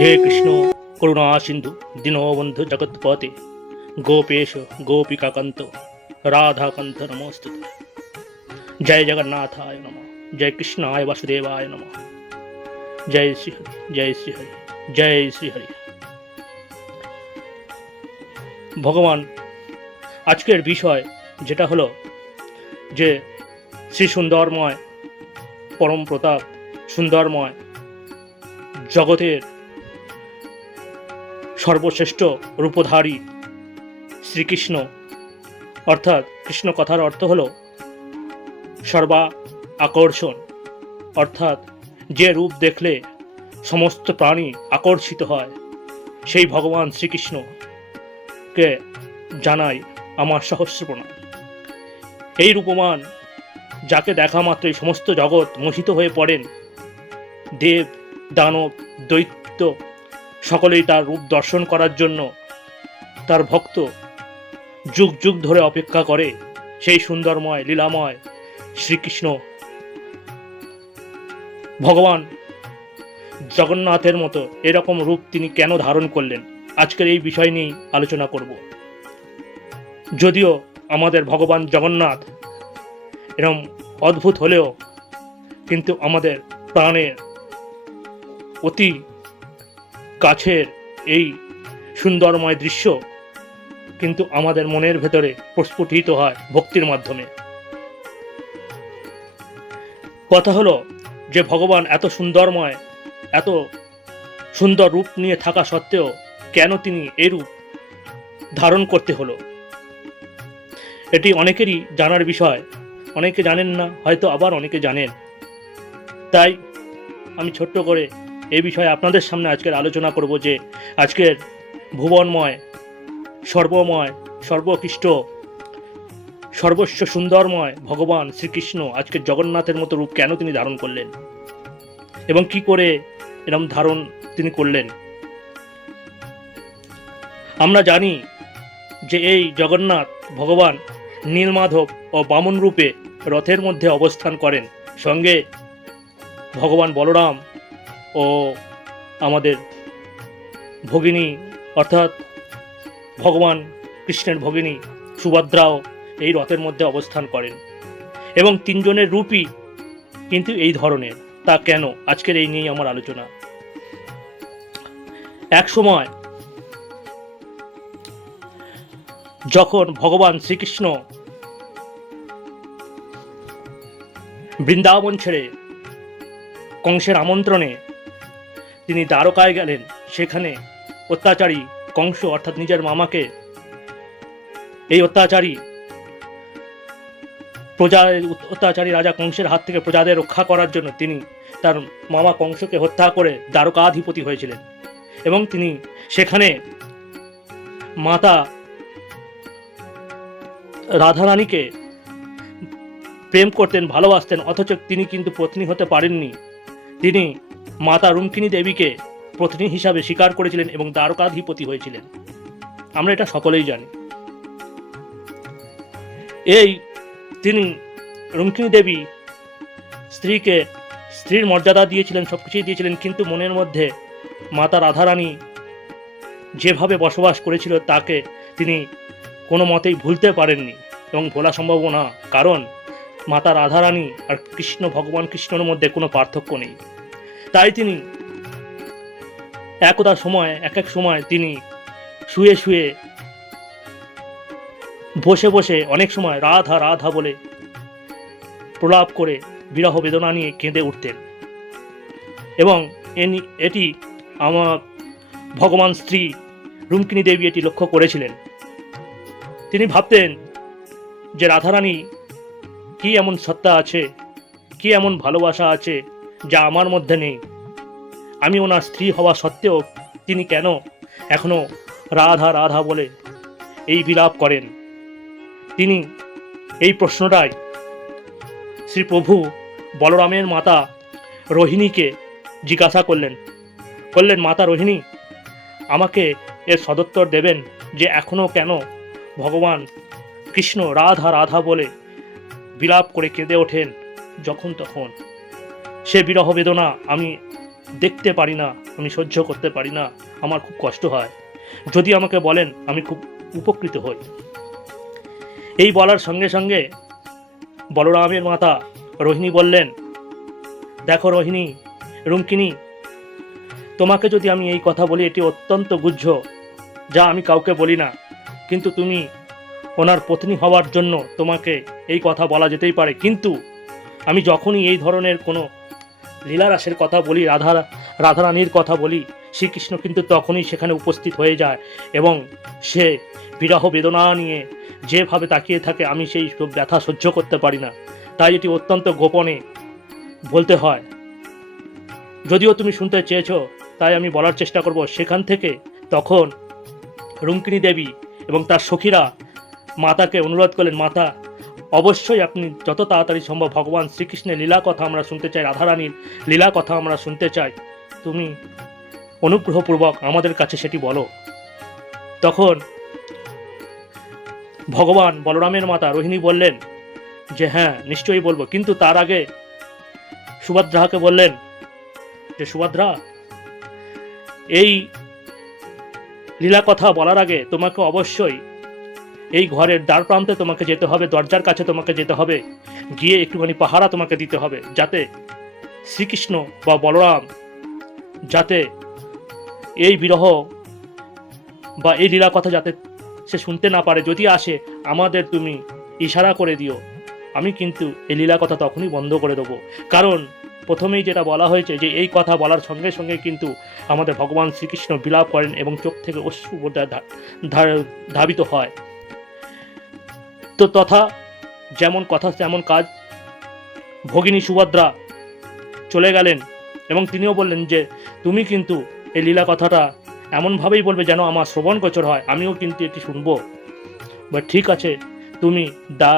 হে কৃষ্ণ, করুণা সিন্ধু দীনবন্ধু জগৎপতে গোপেশ, গোপিকাকান্ত, রাধাকান্ত নমস্তে। জয় জগন্নাথায় নম। জয় কৃষ্ণায় বাসুদেবায় নম। জয় শ্রীহরি জয় শ্রীহরি জয় শ্রীহরি ভগবান, আজকের বিষয় যেটা হলো যে শ্রী সুন্দরময়, পরম প্রতাপ, সুন্দরময় জগতের সর্বশ্রেষ্ঠ রূপধারী শ্রীকৃষ্ণ। অর্থাৎ কৃষ্ণ কথার অর্থ হল সর্বা আকর্ষণ। অর্থাৎ যে রূপ দেখলে সমস্ত প্রাণী আকর্ষিত হয়, সেই ভগবান শ্রীকৃষ্ণকে জানাই আমার সহস্র প্রণাম। এই রূপমান যাকে দেখা মাত্রই সমস্ত জগৎ মোহিত হয়ে পড়েন, দেব, দানব, দৈত্য সকলেই তার রূপ দর্শন করার জন্য তার ভক্ত যুগ যুগ ধরে অপেক্ষা করে সেই সুন্দরময়, লীলাময় শ্রীকৃষ্ণ। ভগবান জগন্নাথের মতো এরকম রূপ তিনি কেন ধারণ করলেন? আজকের এই বিষয় নিয়েই আলোচনা করব। যদিও আমাদের ভগবান জগন্নাথ এরম অদ্ভুত হলেও কিন্তু আমাদের প্রাণের অতি কাছের এই সুন্দরময় দৃশ্য কিন্তু আমাদের মনের ভেতরে প্রস্ফুটিত হয় ভক্তির মাধ্যমে। কথা হলো যে ভগবান এত সুন্দরময়, এত সুন্দর রূপ নিয়ে থাকা সত্ত্বেও কেন তিনি এই রূপ ধারণ করতে হলো? এটি অনেকেরই জানার বিষয়। অনেকে জানেন না, হয়তো আবার অনেকে জানেন। তাই আমি ছোট্ট করে এই বিষয়ে আপনাদের সামনে আজকের আলোচনা করব যে আজকের ভুবনময়, সর্বময়, সর্বকৃষ্ট, সর্বস্ব সুন্দরময় ভগবান শ্রীকৃষ্ণ আজকে জগন্নাথের মতো রূপ কেন তিনি ধারণ করলেন? এবং কি করে এরম ধারণ তিনি করলেন? আমরা জানি যে এই জগন্নাথ ভগবান নীলমাধব ও বামন রূপে রথের মধ্যে অবস্থান করেন। সঙ্গে ভগবান বলরাম ও আমাদের ভগিনী অর্থাৎ ভগবান কৃষ্ণের ভগিনী সুভদ্রাও এই রথের মধ্যে অবস্থান করেন। এবং তিনজনের রূপই কিন্তু এই ধরনের, তা কেন? আজকের এই নিয়েই আমার আলোচনা। এক সময় যখন ভগবান শ্রীকৃষ্ণ বৃন্দাবন ছেড়ে কংসের আমন্ত্রণে তিনি দ্বারকায় গেলেন। সেখানে অত্যাচারী কংস অর্থাৎ নিজের মামাকে এই অত্যাচারী প্রজা, অত্যাচারী রাজা কংসের হাত থেকে প্রজাদের রক্ষা করার জন্য তিনি তার মামা কংসকে হত্যা করে দ্বারকাধিপতি হয়েছিলেন। এবং তিনি সেখানে মাতা রাধারানীকে প্রেম করতেন, ভালোবাসতেন, অথচ তিনি কিন্তু পত্নী হতে পারেননি। তিনি মাতা রুমকিনী দেবীকে পত্নী হিসাবে স্বীকার করেছিলেন এবং দ্বারকাধিপতি হয়েছিলেন। আমরা এটা সকলেই জানি। এই তিনি রুমকিনী দেবী স্ত্রীকে স্ত্রীর মর্যাদা দিয়েছিলেন সব কিছুই দিয়েছিলেন, কিন্তু মনের মধ্যে মাতা রাধারানী যেভাবে বসবাস করেছিল তাকে তিনি কোনো মতেই ভুলতে পারেননি এবং ভোলা সম্ভব না। কারণ মাতা রাধারানী আর কৃষ্ণ ভগবান কৃষ্ণর মধ্যে কোনো পার্থক্য নেই। তাই তিনি একদা সময়, এক এক সময় তিনি শুয়ে শুয়ে বসে বসে অনেক সময় রাধা রাধা বলে প্রলাপ করে বিরহ বেদনা নিয়ে কেঁদে উঠতেন। এবং এটি আমার ভগবান স্ত্রী রুমকিনী দেবী এটি লক্ষ্য করেছিলেন। তিনি ভাবতেন যে রাধারানী কি এমন সত্তা আছে, কি এমন ভালোবাসা আছে যা আমার মধ্যে নেই। আমি ওনার স্ত্রী হওয়া সত্ত্বেও তিনি কেন এখনও রাধা রাধা বলে এই বিলাপ করেন? তিনি এই প্রশ্নটাই শ্রী প্রভু বলরামের মাতা রোহিণীকে জিজ্ঞাসা করলেন। করলেন মাতা রোহিণী, আমাকে এর সদুত্তর দেবেন যে এখনও কেন ভগবান কৃষ্ণ রাধা রাধা বলে বিলাপ করে কেঁদে ওঠেন যখন তখন? সে বিরহ বেদনা আমি দেখতে পারি না, আমি সহ্য করতে পারি না, আমার খুব কষ্ট হয়। যদি আমাকে বলেন, আমি খুব উপকৃত হই। এই বলার সঙ্গে সঙ্গে বলরামের মাতা রোহিণী বললেন, দেখো রোহিণী রুঙ্কিনী তোমাকে যদি আমি এই কথা বলি, এটি অত্যন্ত গুহ্য যা আমি কাউকে বলি না। কিন্তু তুমি ওনার পত্নী হওয়ার জন্য তোমাকে এই কথা বলা যেতেই পারে। কিন্তু আমি যখনই এই ধরনের কোনো লীলারাসের কথা বলি, রাধা, রাধারানীর কথা বলি, শ্রীকৃষ্ণ কিন্তু তখনই সেখানে উপস্থিত হয়ে যায় এবং সে বিরহ বেদনা নিয়ে যেভাবে তাকিয়ে থাকে, আমি সেই ব্যথা সহ্য করতে পারি না। তাই এটি অত্যন্ত গোপনে বলতে হয়। যদিও তুমি শুনতে চেয়েছো, তাই আমি বলার চেষ্টা করব, সেখান থেকে তখন রুঙ্কিনী দেবী এবং তার সখীরা মাতাকে অনুরোধ করলেন, মাতা অবশ্যই আপনি যত তাড়াতাড়ি সম্ভব ভগবান শ্রীকৃষ্ণের লীলা কথা আমরা শুনতে চাই, রাধারানীর লীলা কথা আমরা শুনতে চাই। তুমি অনুগ্রহপূর্বক আমাদের কাছে সেটি বলো। তখন ভগবান বলরামের মাতা রোহিণী বললেন, যে হ্যাঁ নিশ্চয়ই বলব। কিন্তু তার আগে সুভদ্রাকে বললেন, যে সুভদ্রা, এই লীলা কথা বলার আগে তোমাকে অবশ্যই এই ঘরের দ্বার প্রান্তে তোমাকে যেতে হবে, দরজার কাছে তোমাকে যেতে হবে, গিয়ে একটুখানি পাহারা তোমাকে দিতে হবে, যাতে শ্রীকৃষ্ণ বা বলরাম, যাতে এই বিরহ বা এই লীলা কথা যাতে সে শুনতে না পারে, যদি আসে আমাদের তুমি ইশারা করে দিও, আমি কিন্তু এই লীলা কথা তখনই বন্ধ করে দেবো। কারণ প্রথমেই যেটা বলা হয়েছে যে এই কথা বলার সঙ্গে সঙ্গে কিন্তু আমাদের ভগবান শ্রীকৃষ্ণ বিলাপ করেন এবং চোখ থেকে অশ্রু ধাবিত হয়। তো তথা যেমন কথা, তেমন কাজ। ভগিনী সুভদ্রা চলে গেলেন এবং তিনিও বললেন যে, তুমি কিন্তু এই লীলা কথাটা এমনভাবেই বলবে যেন আমার শ্রবণ গোচর হয়। আমিও কিন্তু এটি শুনব। বা ঠিক আছে, তুমি দা,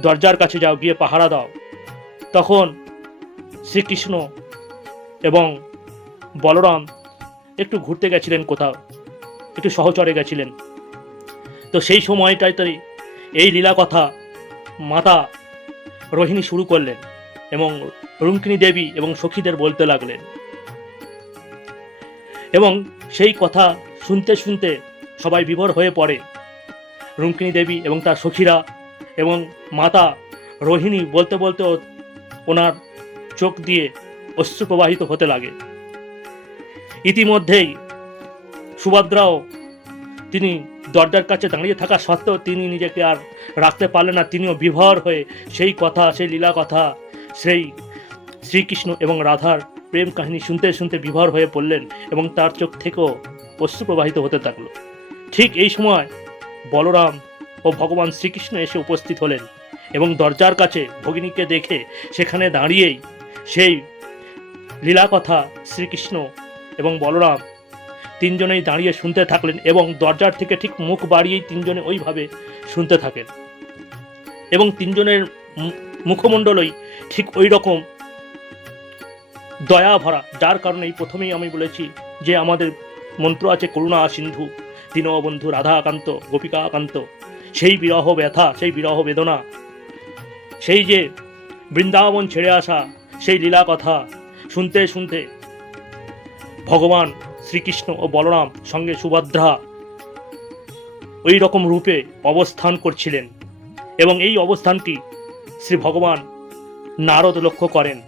দরজার কাছে যাও, গিয়ে পাহারা দাও। তখন শ্রীকৃষ্ণ এবং বলরাম একটু ঘুরতে গেছিলেন কোথাও, একটু সহচরে গেছিলেন। তো সেই সময়টাই এই লীলা কথা মাতা রোহিণী শুরু করলেন এবং রুঙ্কিনী দেবী এবং সখীদের বলতে লাগলেন। এবং সেই কথা শুনতে শুনতে সবাই বিভোর হয়ে পড়ে। রুঙ্কিনী দেবী এবং তার সখীরা এবং মাতা রোহিণী বলতে বলতে ওনার চোখ দিয়ে অশ্রু প্রবাহিত হতে লাগে। ইতিমধ্যেই সুভদ্রাও তিনি দরজার কাছে দাঁড়িয়ে থাকা সত্ত্বেও তিনি নিজেকে আর রাখতে পারলেন না। তিনিও বিভোর হয়ে সেই কথা, সেই লীলা কথা, সেই শ্রীকৃষ্ণ এবং রাধার প্রেম কাহিনী শুনতে শুনতে বিভোর হয়ে পড়লেন এবং তার চোখ থেকেও অশ্রু প্রবাহিত হতে থাকল। ঠিক এই সময় বলরাম ও ভগবান শ্রীকৃষ্ণ এসে উপস্থিত হলেন এবং দরজার কাছে ভগিনীকে দেখে সেখানে দাঁড়িয়েই সেই লীলা কথা শ্রীকৃষ্ণ এবং বলরাম তিনজনেই দাঁড়িয়ে শুনতে থাকলেন এবং দরজার থেকে ঠিক মুখ বাড়িয়েই তিনজনে ওইভাবে শুনতে থাকেন। এবং তিনজনের মুখমণ্ডলই ঠিক ওই রকম দয়া ভরা যার কারণে এই প্রথমেই আমি বলেছি যে আমাদের মন্ত্র আছে, করুণা সিন্ধু, দীনবন্ধু রাধাকান্ত, গোপিকাকান্ত। সেই বিরহ ব্যথা, সেই বিরহ বেদনা, সেই যে বৃন্দাবন ছেড়ে আসা, সেই লীলা কথা শুনতে শুনতে ভগবান শ্রীকৃষ্ণ ও বলরাম সঙ্গে সুভদ্রা ওই রকম রূপে অবস্থান করছিলেন এবং এই অবস্থানটি শ্রী ভগবান নারদ লক্ষ্য করেন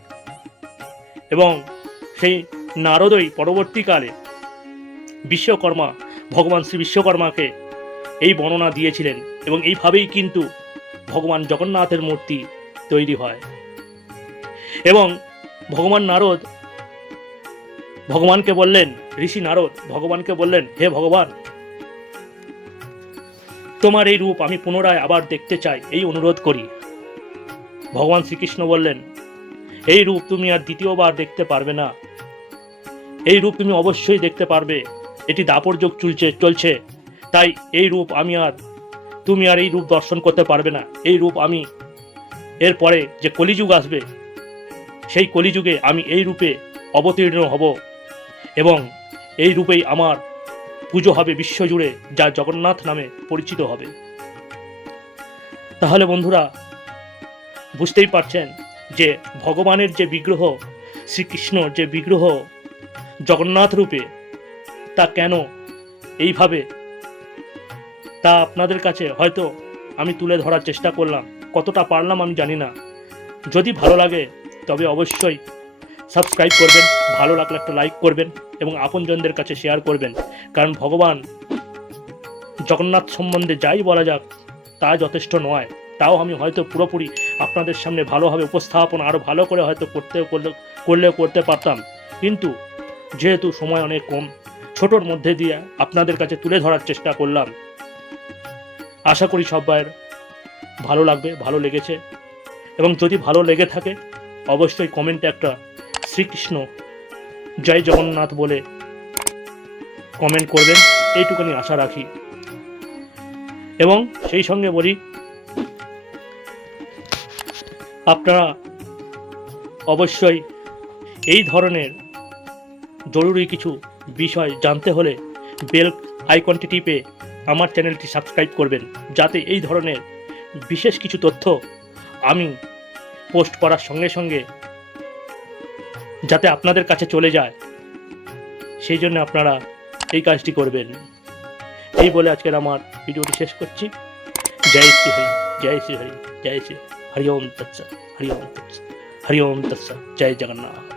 এবং সেই নারদই পরবর্তীকালে বিশ্বকর্মা, ভগবান শ্রী বিশ্বকর্মাকে এই বর্ণনা দিয়েছিলেন এবং এইভাবেই কিন্তু ভগবান জগন্নাথের মূর্তি তৈরি হয়। এবং ভগবান নারদ ভগবানকে বললেন ঋষি নারদ ভগবানকে বললেন, হে ভগবান, তোমার এই রূপ আমি পুনরায় আবার দেখতে চাই, এই অনুরোধ করি। ভগবান শ্রীকৃষ্ণ বললেন, এই রূপ তুমি আর দ্বিতীয়বার দেখতে পারবে না। এই রূপ তুমি অবশ্যই দেখতে পারবে। এটি দাপর যুগ চলছে চলছে। তাই এই রূপ আমি আর, তুমি আর এই রূপ দর্শন করতে পারবে না। এই রূপ আমি, এরপরে যে কলিযুগ আসবে, সেই কলিযুগে আমি এই রূপে অবতীর্ণ হব এবং এই রূপেই আমার পুজো হবে বিশ্বজুড়ে, যা জগন্নাথ নামে পরিচিত হবে। তাহলে বন্ধুরা, বুঝতেই পারছেন যে ভগবানের যে বিগ্রহ, শ্রীকৃষ্ণ যে বিগ্রহ জগন্নাথ রূপে, তা কেন এইভাবে? তা আপনাদের কাছে হয়তো আমি তুলে ধরার চেষ্টা করলাম, কতটা পারলাম আমি জানি না। যদি ভালো লাগে, তবে অবশ্যই সাবস্ক্রাইব করবেন। ভালো লাগলে একটা লাইক করবেন এবং আপনজনদের কাছে শেয়ার করবেন। কারণ ভগবান জগন্নাথ সম্বন্ধে যাই বলা যাক, তা যথেষ্ট নয়। তাও আমি হয়তো পুরোপুরি আপনাদের সামনে ভালোভাবে উপস্থাপন আরও ভালো করে হয়তো করতে করলে করলেও করতে পারতাম। কিন্তু যেহেতু সময় অনেক কম, ছোটোর মধ্যে দিয়ে আপনাদের কাছে তুলে ধরার চেষ্টা করলাম। আশা করি সবাইয়ের ভালো লাগবে, ভালো লেগেছে। এবং যদি ভালো লেগে থাকে, অবশ্যই কমেন্টে একটা শ্রীকৃষ্ণ জয় জগন্নাথ বলে কমেন্ট করবেন, এইটুকুনি আশা রাখি। এবং সেই সঙ্গে বলি, আপনারা অবশ্যই এই ধরনের জরুরি কিছু বিষয় জানতে হলে বেল আইকনটি টিপে আমার চ্যানেলটি সাবস্ক্রাইব করবেন, যাতে এই ধরনের বিশেষ কিছু তথ্য আমি পোস্ট করার সঙ্গে সঙ্গে যাতে আপনাদের কাছে চলে যায়। সেই জন্য আপনারা এই কাজটি করবেন। এই বলে আজকের আমার ভিডিওটি শেষ করছি। জয় শ্রী হরি, জয় শ্রী হরি, জয় শ্রী হরি ওম তৎস, হরি ওম তৎস, হরি ওম তৎস, জয় জগন্নাথ।